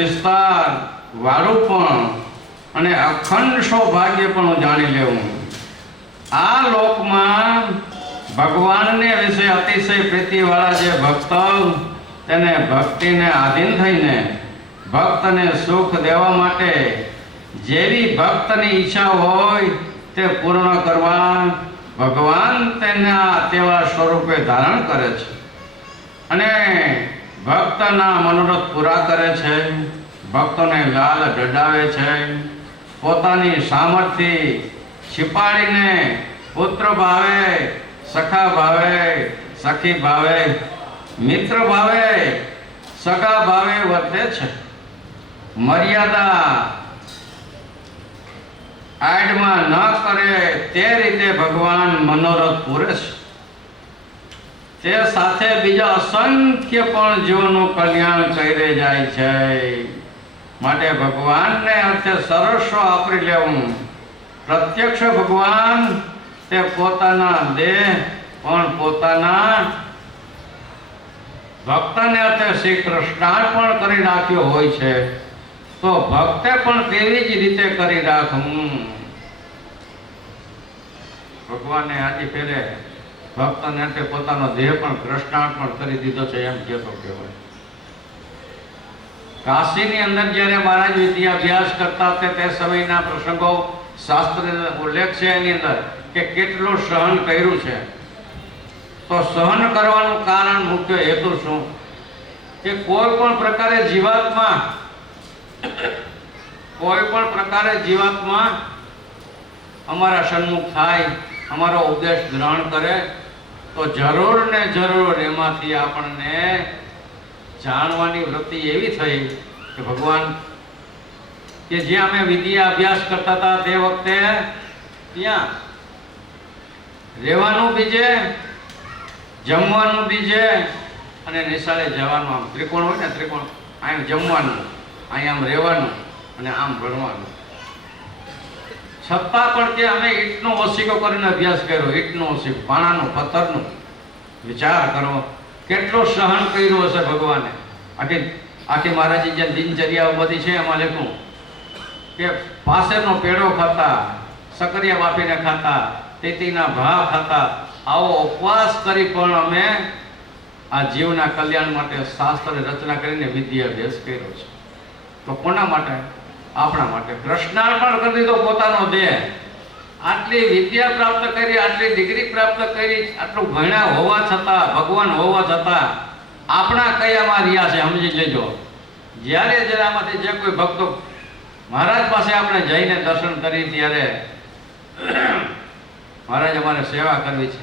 વિસ્તાર વાળું અને અખંડ સૌભાગ્ય પણ જાણી લેવું. આ લોકમાં ભગવાનને વિશે અતિશય પ્રીતિવાળા જે ભક્ત તેને ભક્તિને આધીન થઈને ભક્તને સુખ દેવા માટે જેવી ભક્તની ઈચ્છા હોય તે પૂર્ણ કરવા ભગવાન તેના તેવા સ્વરૂપે ધારણ કરે છે અને ભક્તના મનોરથ પૂરા કરે છે. ભક્તોને લાલ ઢડાવે છે. પોતાની સામર્થ્ય छिपाड़ीने पुत्र भावे, सखा भावे, सखी भावे, मित्र भावे, सगा भावे वर्ते छे. मर्यादा आडमा न करे ते रीते भगवान मनोरथ पूरे छे. ते साथे बीजा असंख्य पण जीवोनुं कल्याण करे जाय छे. माटे भगवान ने अर्थे सर्वस्व आपरी लेवुं. प्रत्यक्ष भगवान ते पोताना देह पण पोताना भक्तने अर्थे श्री कृष्णार्पण करी राख्यो होय छे. तो भक्ते पण तेवी ज रीते करी राखવું. भगवाने आदि फेरे भक्तने अर्थे पोतानो देह पण कृष्णार्पण करी दीधो छे एम कहेतो कहेवाय. काशीनी अंदर ज्यारे महाराज विद्याभ्यास करता ते समयना प्रसंगो शास्त्र उल्लेख है एनी अंदर के केटलो सहन कर्યું છે. तो सहन करवानुं कारण मुख्य हेतु शुं के कोई पण प्रकारे जीवात्मा अमारा सन्मुख थाय, अमारो उपदेश ग्रहण करे तो जरूर ने जरूर एमांथी आपणने जाणवानी वृत्ति एवी थई के भगवान के ज्यां मैं विद्या अभ्यास करता था ते वखते त्यां रहेवानुं बीजे, जमवानुं बीजे अने निशाळे जवानुं. आम त्रिकोण होय ने त्रिकोण, आम जमवानुं, अहीं आम रहेवानुं अने आम भणवानुं. छतां पण के अमे ईटनो ओसिको करीने अभ्यास कर्यो. ईटनो ओसिको, पाणानो, पत्थरनो. विचार करो केटलो सहन कर्यो हशे भगवाने. आखी महाराजी जे दिनचर्या बधी छे एमां लख्युं के पासेनो पेड़ो खाता, सकरिया बाफीने खाता, तेतीना भाव खाता, आवो उपवास करी पण अमे आ जीवना कल्याण माटे शास्त्र रचना करीने विद्याभ्यास कर्यो छे. तो कोना माटे? आपणा माटे. कृष्णार्पण करी दीधो पोतानो देह. आटली विद्या प्राप्त करी, आटली डिग्री प्राप्त करी, आटલું ભણ્યા હોવા છતાં, ભગવાન હોવા છતાં આપણા કયામાં રહ્યા છે સમજી લેજો. જ્યારે આમાંથી જે કોઈ ભક્તો महाराज पासे आपणे जईने दर्शन करी त्यारे महाराज अमारे सेवा करवी छे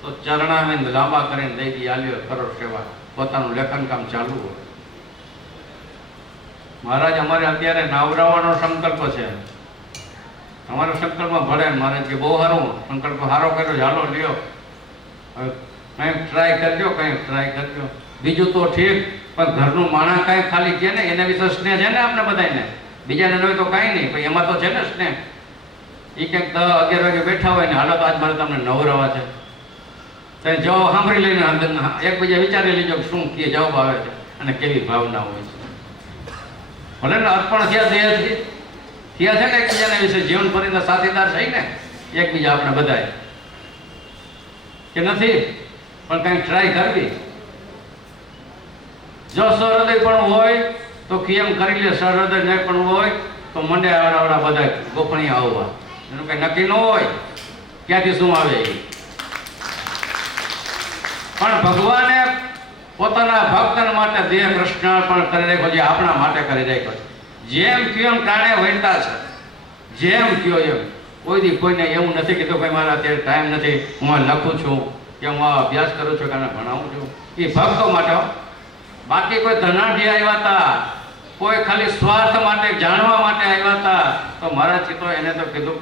तो चरणाविंद लांबा करीने दई दी आल्यो करो सेवा. पोतानुं लेखन काम चालू हो. महाराज अमारे अत्यारे नवरावानो संकल्प छे. अमारो संकल्प भळे महाराज के बहु सारो संकल्प सारो कर्यो, चालो ल्यो कई ट्राय करजो, कई ट्राय करजो. बीजू तो ठीक पण घरनुं माणस कई खाली छे ने एना विषे स्नेह छे ने आपणे बधाने. बीजा ने तो कहीं नहीं भाई एम तो है ने स्नेह. ये क्या 10-11 वागे बैठा हो हालो तो आज मारे तमने नवरावा है तो जो सांभी लईने एक बीजा विचारी लीजो शू किए जवाब आवे छे अने केवी भावना होय छे. भले ने अर्पण थया देहथी थया छे ने एकबीजाने विषे जीवन भरीने साथीदार छे ने एकबीजा आपणे बधाय के नथी पण कंई ट्राय करवी. जो सहृदय पण होय तो केम करी ले. सहृदय नहीं पण होय तो मंडे आवड़ा बधा गोपणिया आववा. एनुं कई नक्की न होय क्यांथी शुं आवे. पण भगवाने पोताना भक्तन माटे देह कृष्णार्पण करी राख्यो जे आपणा माटे करी राख्यो. जेम क्यो एम टाणे वणता छे. जेम क्यो एम कोई दी कोईने एवुं नथी कीधुं के मारा अत्यारे टाइम नथी, हुं लखुं छुं के हुं अभ्यास करूं छुं के भणावुं छुं. ए भक्तो माटे. बाकी कोई धनाढ्य आव्या हता, कोई खाली स्वार्थ माटे जाणवा माटे आव्या हता तो महाराज तो एने तो कीधुं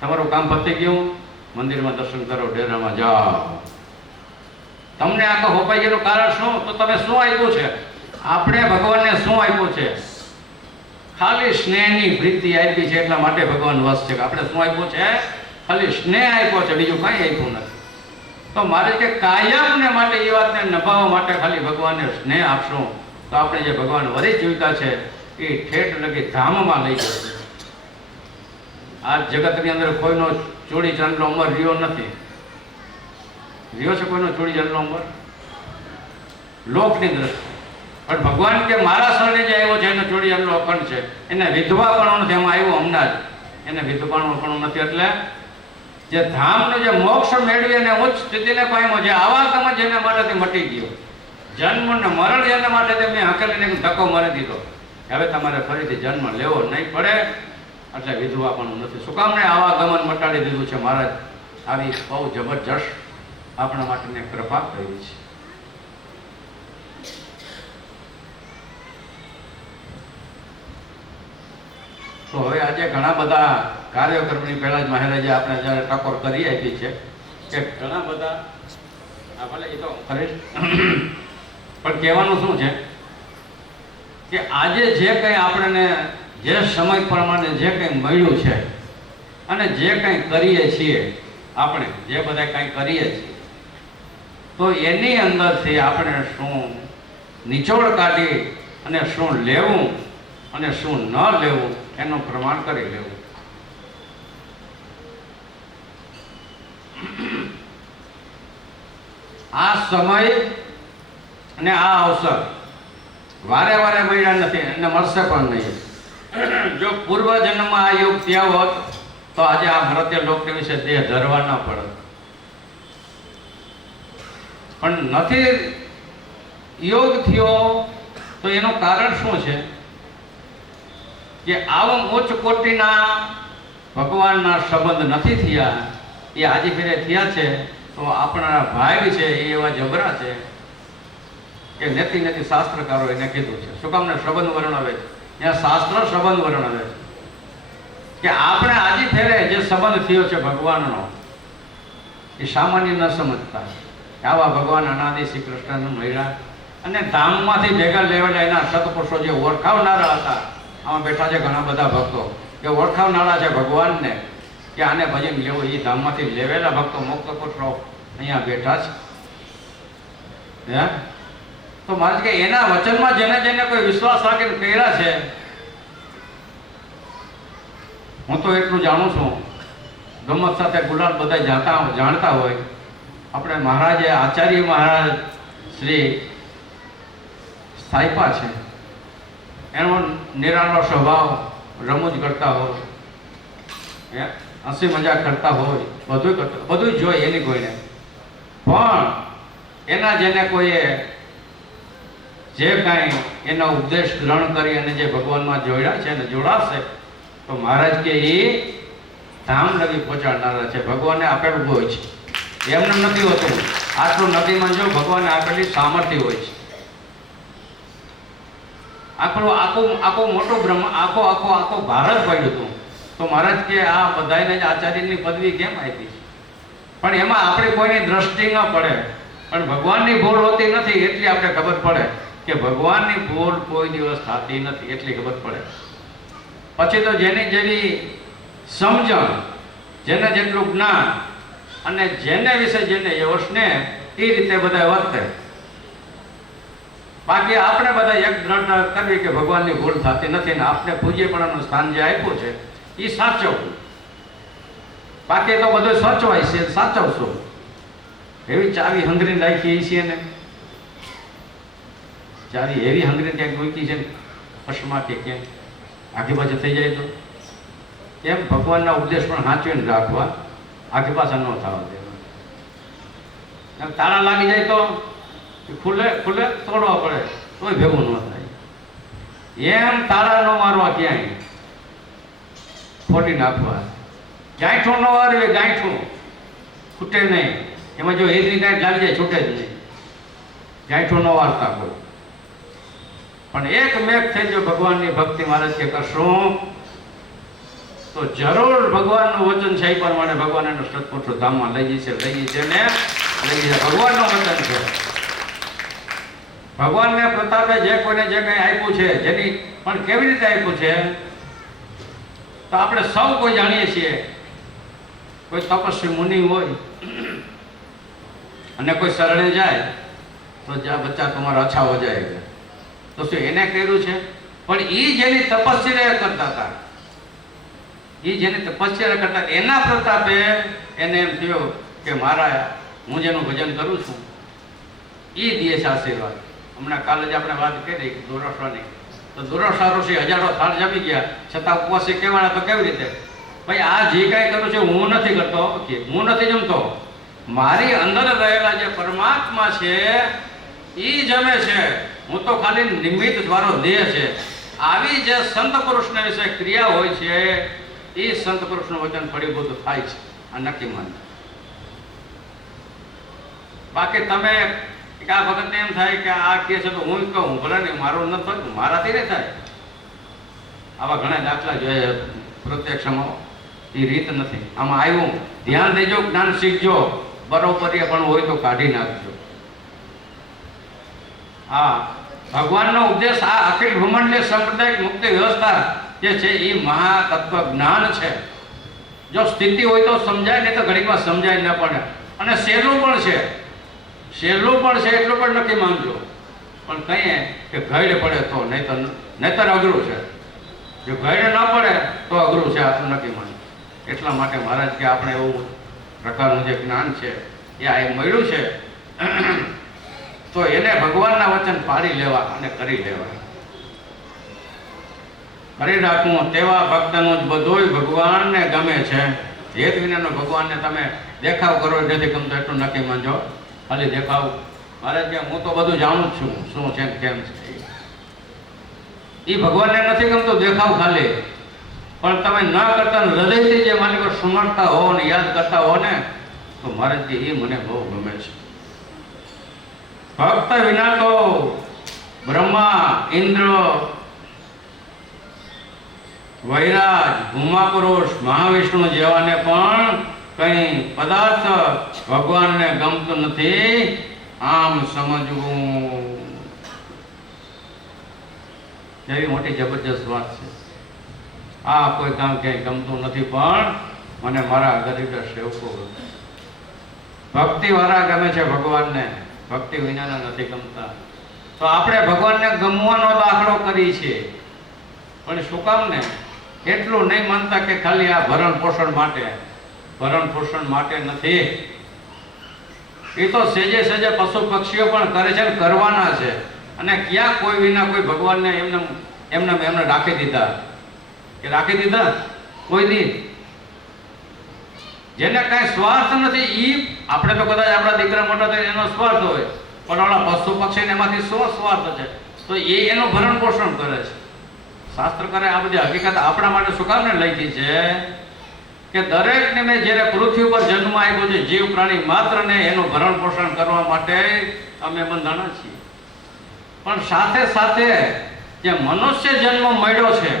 तमारुं काम पती गयुं, मंदिरमां दर्शन करो, डेरामां जाओ. तमने आ होपाईનું કારણ શું? તો તમે શું આપ્યું છે? આપણે ભગવાનને શું આપ્યું છે? ખાલી સ્નેહની પ્રીતિ આપી છે એટલા માટે ભગવાન વસ છે. આપણે શું આપ્યું છે? ખાલી સ્નેહ આપ્યો છે, બીજું કંઈ આપ્યું નથી. तो मारे के कायम ने माटे ये बात ने नभावा माटे खाली भगवान ने स्नेह आपशो તો આપણે જે ભગવાન વરી ચૂક્યા છે એ ઠેઠ લગી ધામમાં લઈ જાય. આ જગતની અંદર કોઈનો ચોરી ચાંદલો અમર રહ્યો નથી. રહ્યો છે કોઈનો ચોરી ચાંદલો અમર લોકની દ્રષ્ટિ? પણ ભગવાન કે મારા શરણે જે આવ્યો છે એનો ચોરી ચાંદલો અખંડ છે. એને વિધવાપણું નથી, એમાં આવ્યો હમણાં જ એને વિધવાપણું નથી. એટલે જે ધામનો જે મોક્ષ મેળવી અને ઉચ્ચ સ્થિતિને પામ્યો છે, આવા કામ જેના માટેથી મટી ગયો, જન્મ ને મરણ જેના માટે મેં હકેલીને ધક્કો મારી દીધો, હવે તમારે ફરીથી જન્મ લેવો નહીં પડે. એટલે વિધવા પણ નથી. શું કામ ને આવા ગમન મટાડી દીધું છે મહારાજ? આવી બહુ જબરજસ્ત આપણા માટેની કૃપા કરી છે. તો હવે આજે ઘણા બધા કાર્યક્રમની પહેલા જ મહારાજે આપણે જ્યારે ટકોર કરી આપી છે કે ઘણા બધા ભલે એ તો કરીશ, પણ કહેવાનું શું છે કે આજે જે કંઈ આપણને જે સમય પ્રમાણે જે કંઈ મળ્યું છે અને જે કંઈ કરીએ છીએ, આપણે જે બધા કંઈ કરીએ છીએ, તો એની અંદરથી આપણે શું નિચોડ કાઢી અને શું લેવું અને શું ન લેવું એનું પ્રમાણ કરી લેવું. આ સમય અને આ અવસર વારે વારે મળ્યા નથી અને મળશે પણ નહીં. જો પૂર્વ જન્મમાં આ યોગ થયા હોત તો આજે આ મૃત્યુ લોક વિશે દેહ ધરવા ન પડે. પણ નથી યોગ થયો તો એનું કારણ શું છે કે આવા ઉચ્ચ કોટીના ભગવાનના સંબંધ નથી થયા, એ આજે ફેરે થયા છે. તો આપણા ભાગ છે એ એવા જબરા છે કે નેતિ નેતિ શાસ્ત્રકારો એને કીધું છે. શું કામને સંબંધ વર્ણવે છે? ત્યાં શાસ્ત્ર સંબંધ વર્ણવે છે કે આપણે આજે ફેરે જે સંબંધ થયો છે ભગવાનનો, એ સામાન્ય ન સમજતા. આવા ભગવાન અનાદિ શ્રી કૃષ્ણને મળ્યા અને ધામમાંથી ભેગા લેવાયેલા એના સત્પુરુષો જે ઓળખાવનારા હતા, આમાં બેઠા છે ઘણા બધા ભક્તો કે ઓળખાવનારા છે ભગવાનને કે આને ભજન લેવું, એ ધામમાંથી લેવેલા ભક્તો મુક્ત પુરુષો અહીંયા બેઠા છે. હે તો મારે કે એના વચનમાં જેને જેને કોઈ વિશ્વાસ રાખીને કર્યા છે, હું તો એટલું જાણું છું, ગમત સાથે ગુલાલ બધા જાણતા હોય. આપણે મહારાજે આચાર્ય મહારાજ શ્રી સ્થાયપા છે, એનો નિરાળો સ્વભાવ, રમૂજ કરતા હોય, હસી મજાક કરતા હોય, બધું જોઈ એની કોઈને. પણ એના જેને કોઈએ જે કાંઈ એનો ઉપદેશ ગ્રહણ કરી અને જે ભગવાનમાં જોડ્યા છે અને જોડાશે, તો મહારાજ કે એ ધામ લગી પહોંચાડનારા છે. ભગવાને આપેલું હોય છે, એમને નથી હોતું. આટલું નદીમાં જો ભગવાને આપેલી સામર્થ્ય હોય છે. આખું મોટું બ્રહ્મ આખો ભારત પડ્યું હતું. તો મહારાજ કે આ બધાને જ આચાર્યની પદવી કેમ આપી છે? પણ એમાં આપણી કોઈની દ્રષ્ટિ ન પડે, પણ ભગવાનની ભૂલ હોતી નથી એટલી આપણે ખબર પડે કે ભગવાનની ભૂલ કોઈ દિવસ થતી નથી એટલી ખબર પડે. પછી તો જેની જેવી સમજણ, જેને જેટલું જ્ઞાન અને જેને વિશે જેને યવશને એ રીતે બધા વર્તે. બાકી આપણે બધા એક દ્રઢ કરવી કે ભગવાનની ભૂલ થતી નથી ને આપણે પૂજ્યપણાનું સ્થાન જે આપ્યું છે એ સાચવવું. બાકી તો બધું સચવાય છે, સાચવશું. એવી ચાવી હંગરી રાખી છીએ ને, ચાવી એવી હંગરી ક્યાંક મૂકી છે ને પશમાં કે ક્યાંક આખી બાજુ થઈ જાય તો એમ ભગવાનના ઉપદેશ પણ સાચવીને રાખવા, આખી પાછા ન થવા દેવા. તાળા લાગી જાય તો ખુલ્લે તોડવા પડે તોય ભેગું ન થાય. એમ તાળા ન મારવા ક્યાંય, ખોટી નાખવા. ગાંઠું ન વારવે, ગાંઠું ખૂટે નહીં. એમાં જો હેદરી ગાંઠ લાગી જાય છૂટે જ નહીં. ગાંઠું ન વારતા કોઈ. પણ એક મેઘ થઈ જો ભગવાનની ભક્તિ મહારાજ કે કરશું તો જરૂર ભગવાનનું વચન છે એ પ્રમાણે ભગવાન એનો સત્પુરુષ ધામમાં લઈ જશે ને લઈ જશે. ભગવાનનું વચન છે. ભગવાનને પ્રતાપે જે કોઈને જે કંઈ આપ્યું છે, જેની પણ કેવી રીતે આપ્યું છે તો આપણે સૌ કોઈ જાણીએ છીએ. કોઈ તપસ્વી મુનિ હોય અને કોઈ શરણે જાય તો જ્યાં બચ્ચા તમારા અચ્છા હો જાયગા, તો શું એને કર્યું છે? પણ એ જેની તપસ્યા કરતા હતા, એ જેની તપસ્યા કરતા એના પ્રતાપે એને એમ થયું કે મારા હું જેનું ભજન કરું છું એ દે છે આશીર્વાદ. હમણાં કાલે જ આપણે વાત કરી દુર્વાસાની, તો દુર્વાસા ઋષિ હજારો થાળ જમી ગયા છતાં ઉપવાસી કહેવાના તો કેવી રીતે? ભાઈ આ જે કાંઈ કરું છું હું નથી કરતો, કે હું નથી જમતો, મારી અંદર રહેલા જે પરમાત્મા છે એ જમે છે, હું તો ખાલી નિમિત્ત દ્વારો દેહ છે. આવી જે સંત પુરુષના વિશે ક્રિયા હોય છે એ સંત પુરુષનું વચન ફળીભૂત થાય છે, આ નક્કી માન. બાકી તમે આ ભગતને એમ થાય કે આ કે છે તો હું કહું ભલે ને મારું ન થાય, મારાથી નહીં થાય. આવા ઘણા દાખલા જોઈએ પ્રત્યક્ષમાં, એ રીત નથી. આમાં આવ્યું ધ્યાન દેજો, જ્ઞાન શીખજો, બરોબર પણ હોય તો કાઢી નાખજો. હા, ભગવાનનો ઉપદેશ આ અખિલ બ્રહ્માંડીય સાંપ્રદાયિક મુક્તિ વ્યવસ્થા જે છે એ મહાતત્વ જ્ઞાન છે. જો સ્થિતિ હોય તો સમજાય, નહીં તો ઘડીકમાં સમજાય ન પડે. અને સહેલું પણ છે, સહેલું પણ છે એટલું પણ નક્કી માનજો. પણ કહીએ કે ઘડે પડે તો નહીતર અઘરું છે. જો ઘડે ન પડે તો અઘરું છે, આટલું નક્કી માનજો. એટલા માટે મહારાજ કે આપણે એવું પ્રકારનું જે જ્ઞાન છે એ આ મળ્યું છે તો એને ભગવાનના વચન પાડી લેવા અને કરી લેવા. કરી રાખવું તેવા ભક્તનું જ બધુંય ભગવાનને ગમે છે. હેત વિનાનો ભગવાનને તમે દેખાવ કરો નથી ગમતો એટલું નક્કી માનજો. ખાલી દેખાવ, મારે કે હું તો બધું જાણું જ છું શું છે કેમ છે, એ ભગવાનને નથી ગમતો દેખાવ ખાલી. પણ તમે ન કરતા હૃદયથી જે માની પર સમજતા હો ને યાદ કરતા હો ને તો મારે કે એ મને બહુ ગમે છે. ભક્ત વિના તો બ્રહ્મા, ઇન્દ્ર, વૈરાજ, ભૂમાપુરુષ, મહાવિષ્ણુ જેવાને પણ કઈ પદાર્થ ભગવાનને ગમતું નથી. આમ સમજવું એવી મોટી જબરજસ્ત વાત છે. આ કોઈ કામ ક્યાંય ગમતું નથી, પણ મને મારા ગરીબ સેવકો ભક્તિ વાળા ગમે છે ભગવાનને, ભક્તિ વિનાના નથી ગમતા. તો આપણે ભગવાનને ગમવાનો દાખલો કરી છે, પણ શું કામ ને એટલું નહીં માનતા કે ખાલી આ ભરણ પોષણ માટે નથી. એ તો સેજે સેજે પશુ પક્ષીઓ પણ કરે છે, કરવાના છે. અને ક્યાં કોઈ વિના કોઈ ભગવાનને એમને રાખી દીધા કોઈ નહીં. જેને કાંઈ સ્વાર્થ નથી, એ આપણે તો કદાચ આપણા દીકરા મોટા થાય એનો સ્વાર્થ હોય, પણ ઓલા પશુ પક્ષીને એમાંથી શું સ્વાર્થ છે? તો એ એનું ભરણ પોષણ કરે છે. શાસ્ત્ર કરે આ બધી હકીકત આપણા માટે શું કામ ને લખી છે કે દરેકને મેં જ્યારે પૃથ્વી ઉપર જન્મ આપ્યો છે, જીવ પ્રાણી માત્રને એનું ભરણ પોષણ કરવા માટે અમે બંધાણા છીએ. પણ સાથે સાથે જે મનુષ્ય જન્મ મળ્યો છે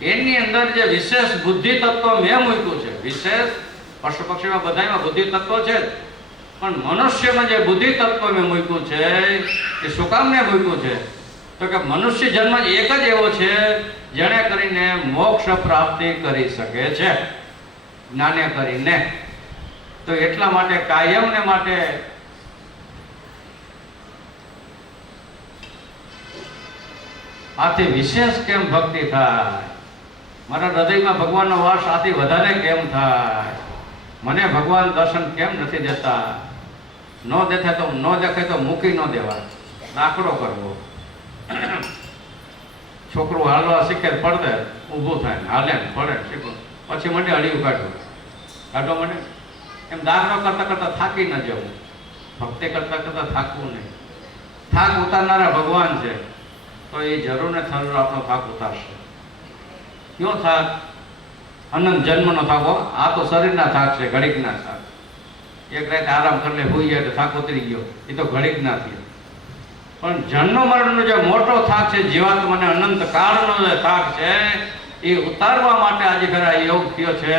એની અંદર જે વિશેષ બુદ્ધિ તત્વ મેં મૂક્યું છે. વિશેષ પશુ પક્ષીમાં બધામાં બુદ્ધિ તત્વ છે, પણ મનુષ્યમાં જે બુદ્ધિ તત્વ મેં મૂક્યું છે એ શું કામ ને મૂક્યું છે? તો કે મનુષ્ય જન્મ જ એક જ એવો છે જેણે કરીને મોક્ષ પ્રાપ્તિ કરી શકે છે, જ્ઞાને કરીને. તો એટલા માટે કાયમને માટે આથી વિશેષ કેમ ભક્તિ થાય? મારા હૃદયમાં ભગવાનનો વાસ આથી વધારે કેમ થાય? મને ભગવાન દર્શન કેમ નથી દેતા? ન દેખાય તો મૂકી ન દેવા, દાખલો કરવો. છોકરું હાલવા શીખે પડે ઊભું થાય ને હાલે ને પડે શીખવું, પછી મને હળિયું કાઢો મને એમ દાખલો કરતા કરતા થાકી ન જવું. ભક્તિ કરતા કરતા થાકવું નહીં. થાક ઉતારનારા ભગવાન છે, તો એ જરૂર ને જરૂર આપણો થાક ઉતારશે. કયો થાક? અનંત જન્મનો થાક. આ તો શરીરના થાક છે, ઘડીકના થાક. એક રાત આરામ કરી લે હોઈ જાય તો થાક ઉતરી ગયો, એ તો ઘડીકના થયો. પણ જન્મ મરણનો જે મોટો થાક છે, જીવાત્માને અનંત કાળનો જે થાક છે, એ ઉતારવા માટે આજે ખરા યોગ થયો છે.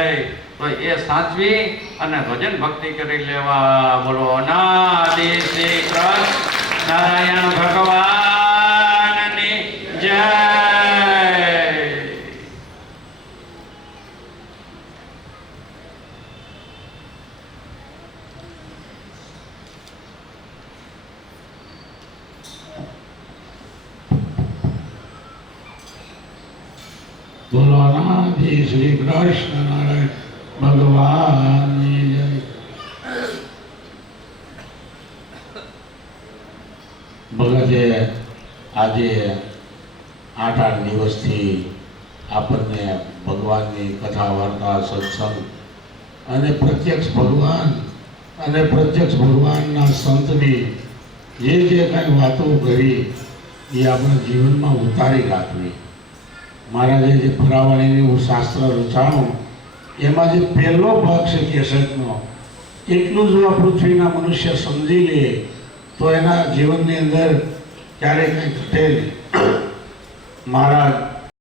તો એ સાચવી અને ભજન ભક્તિ કરી લેવા. બોલો અનાદિ શ્રી કૃષ્ણ નારાયણ ભગવાનની જય. બોલો અનાદિ શ્રી કૃષ્ણ નારાયણ ભગવાનની જય. ભગતે આજે 8 દિવસથી આપણને ભગવાનની કથા વાર્તા સત્સંગ અને પ્રત્યક્ષ ભગવાનના સંતની જે કાંઈ વાતો કરી એ આપણા જીવનમાં ઉતારી રાખવી. મહારાજે જે ફરાવાળીનું હું શાસ્ત્ર રચાણું એમાં જે પહેલો ભાગ છે કેસેટનો, એટલું જો આ પૃથ્વીના મનુષ્ય સમજી લે તો એના જીવનની અંદર ક્યારેય કંઈ ઘટે નહીં. મહારાજ